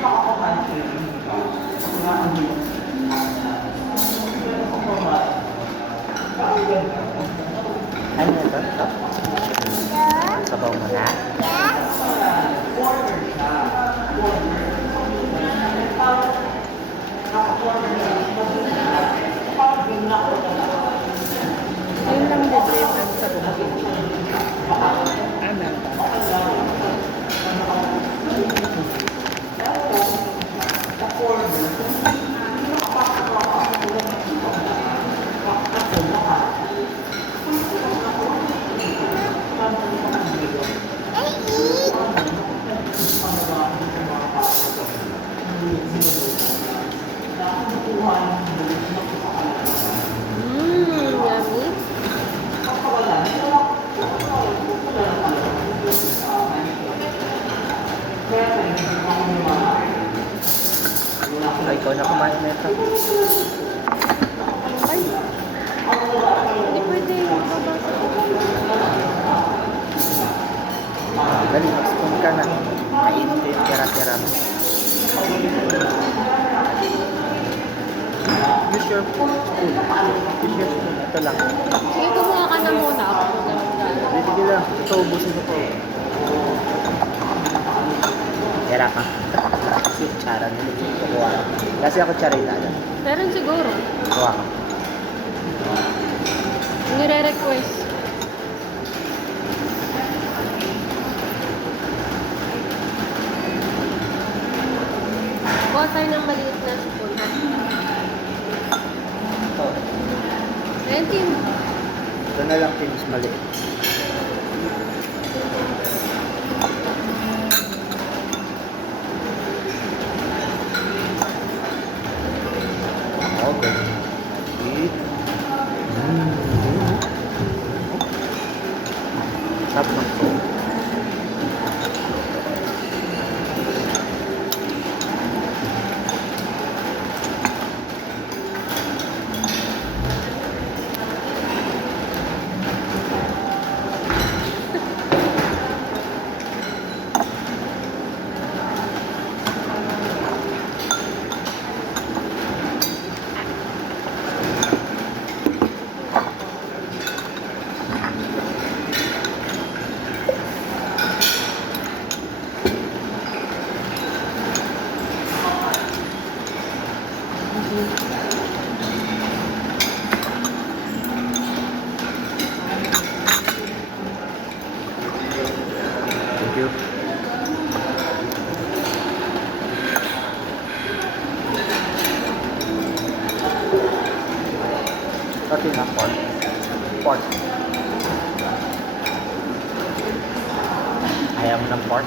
Ano ito? Sabaw mo na? Yun lang libre ang sa bumagin. Ano? Yummy. Ay, ikaw na kumain na ito. Ay. Hindi pwede. Mabasa. Dali, mag-spoon ka na. Kainin ko yung tira-tira mo. Use your spoon. Use your spoon. Ito lang. Sige, kumuha ka na muna. Sige lang. Ito, ubusin ko po. Tira ka. Kasi kutsara nila. Kuha. Kasi ako tsarita lang. Meron siguro. Kuha ka. Nire-request. Kuha tayo ng maliit na spoon, ha? Ito. Ayan, Tim. Ito na lang pinis maliit. Okay. Sarap ng po. Thank you. Pati na pork. Pork. Ayaw mo ng pork?